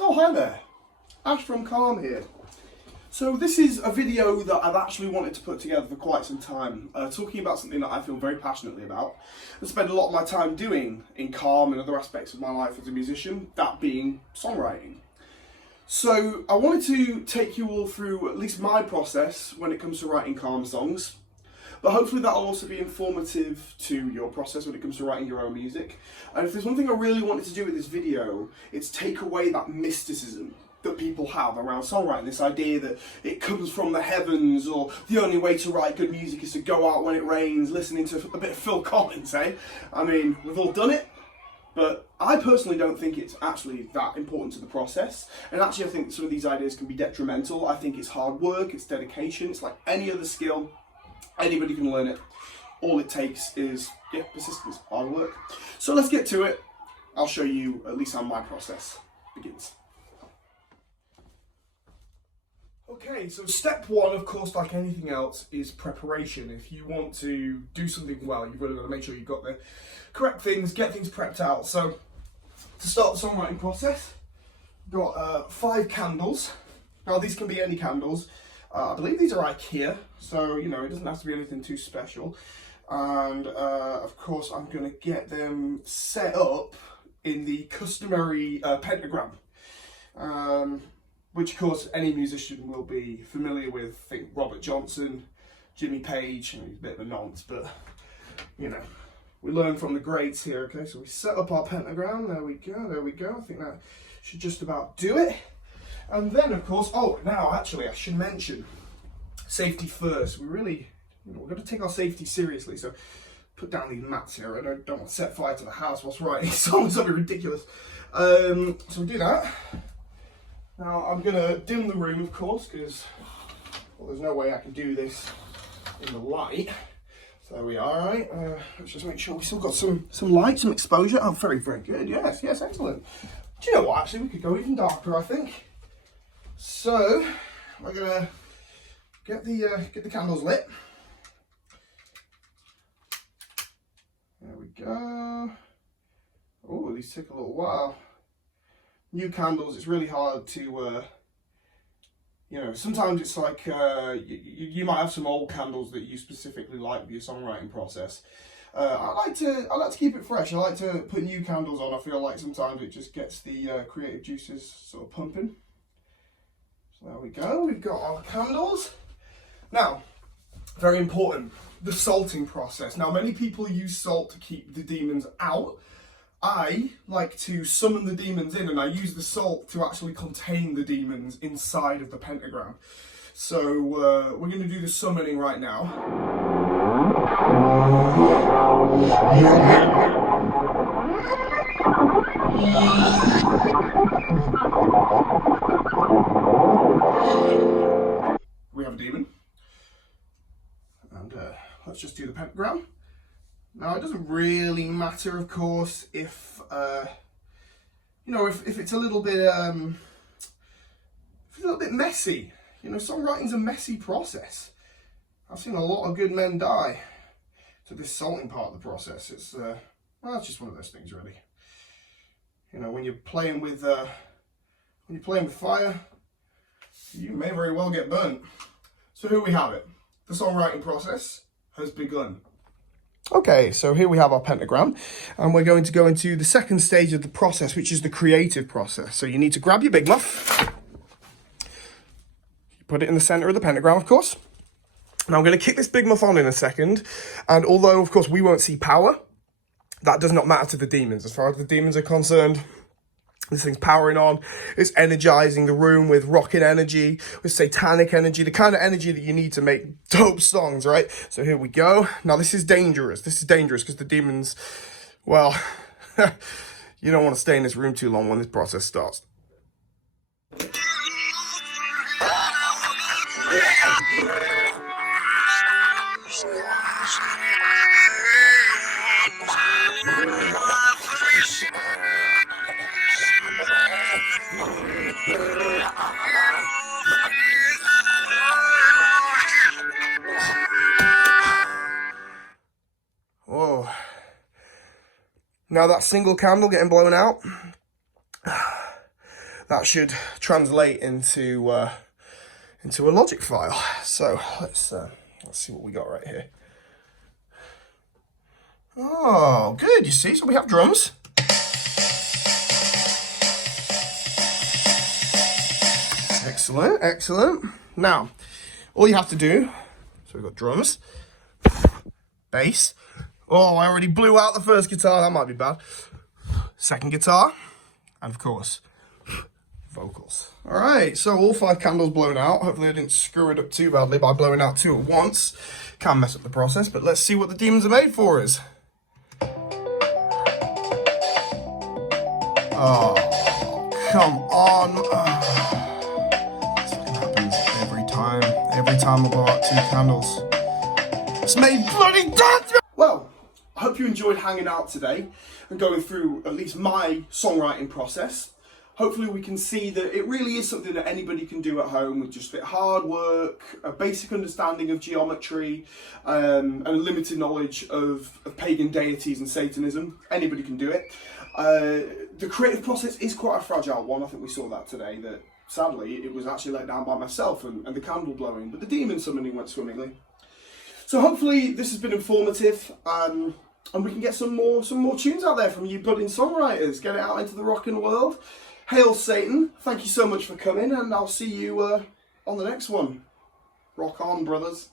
Oh, hi there. Ash from Calm here. So this is a video that I've actually wanted to put together for quite some time, talking about something that I feel very passionately about and spend a lot of my time doing in Calm and other aspects of my life as a musician, that being songwriting. So I wanted to take you all through at least my process when it comes to writing Calm songs. But hopefully that'll also be informative to your process when it comes to writing your own music. And if there's one thing I really wanted to do with this video, it's take away that mysticism that people have around songwriting. This idea that it comes from the heavens, or the only way to write good music is to go out when it rains, listening to a bit of Phil Collins, eh? I mean, we've all done it, but I personally don't think it's actually that important to the process. And actually I think some of these ideas can be detrimental. I think it's hard work, it's dedication, it's like any other skill. Anybody can learn it. All it takes is, persistence, hard work. So let's get to it. I'll show you at least how my process begins. Okay, so step one, of course, like anything else, is preparation. If you want to do something well, you've really got to make sure you've got the correct things, get things prepped out. So to start the songwriting process, I've got 5 candles. Now these can be any candles. I believe these are IKEA, so you know it doesn't have to be anything too special. And of course I'm going to get them set up in the customary pentagram, which of course any musician will be familiar with. I think Robert Johnson, Jimmy Page, he's a bit of a nonce, but you know, we learn from the greats here. Okay, so we set up our pentagram, there we go, I think that should just about do it. And then, of course, now actually I should mention safety first. We've got to take our safety seriously. So put down these mats here. I don't want to set fire to the house whilst writing songs. That'd be ridiculous. So we'll do that. Now I'm going to dim the room, of course, because there's no way I can do this in the light. So there we are, right? Let's just make sure we still got some light, some exposure. Oh, very, very good. Yes, excellent. Do you know what? Actually, we could go even darker, I think. So we're gonna get the candles lit. There we go. Oh, these take a little while. New candles, it's really hard to, sometimes it's like you might have some old candles that you specifically like for your songwriting process. I like to keep it fresh. I like to put new candles on. I feel like sometimes it just gets the creative juices sort of pumping. So there we go, we've got our candles. Now, very important, the salting process. Now, many people use salt to keep the demons out. I like to summon the demons in, and I use the salt to actually contain the demons inside of the pentagram. So we're going to do the summoning right now. We have a demon, and let's just do the pentagram. Now it doesn't really matter, of course, if if it's a little bit messy. You know, songwriting's a messy process. I've seen a lot of good men die to this salting part of the process. It's just one of those things, really. You know, when you're playing with fire, you may very well get burnt. So here we have it. The songwriting process has begun. Okay, so here we have our pentagram, and we're going to go into the second stage of the process, which is the creative process. So you need to grab your big muff, put it in the center of the pentagram, of course. Now I'm going to kick this big muff on in a second, and although, of course, we won't see power, that does not matter to the demons. As far as the demons are concerned, this thing's powering on. It's energizing the room with rocking energy, with satanic energy, the kind of energy that you need to make dope songs, right? So here we go. Now this is dangerous. This is dangerous because the demons, well, you don't want to stay in this room too long when this process starts. Whoa. Now that single candle getting blown out, that should translate into a logic file. So let's see what we got right here. Oh, good, you see, so we have drums. Excellent, excellent. Now, all you have to do, so we've got drums, bass. Oh, I already blew out the first guitar, that might be bad. Second guitar, and of course, vocals. All right, so all 5 candles blown out. Hopefully I didn't screw it up too badly by blowing out 2 at once. Can mess up the process, but let's see what the demons are made for us. Oh, come on. This fucking happens every time I blow out 2 candles. It's made bloody death! Well, I hope you enjoyed hanging out today and going through at least my songwriting process. Hopefully we can see that it really is something that anybody can do at home with just a bit of hard work, a basic understanding of geometry, and a limited knowledge of pagan deities and Satanism. Anybody can do it. The creative process is quite a fragile one. I think we saw that today, that sadly it was actually let down by myself and the candle blowing, but the demon summoning went swimmingly. So hopefully this has been informative, and we can get some more tunes out there from you budding songwriters. Get it out into the rockin' world. Hail Satan, thank you so much for coming, and I'll see you on the next one. Rock on, brothers.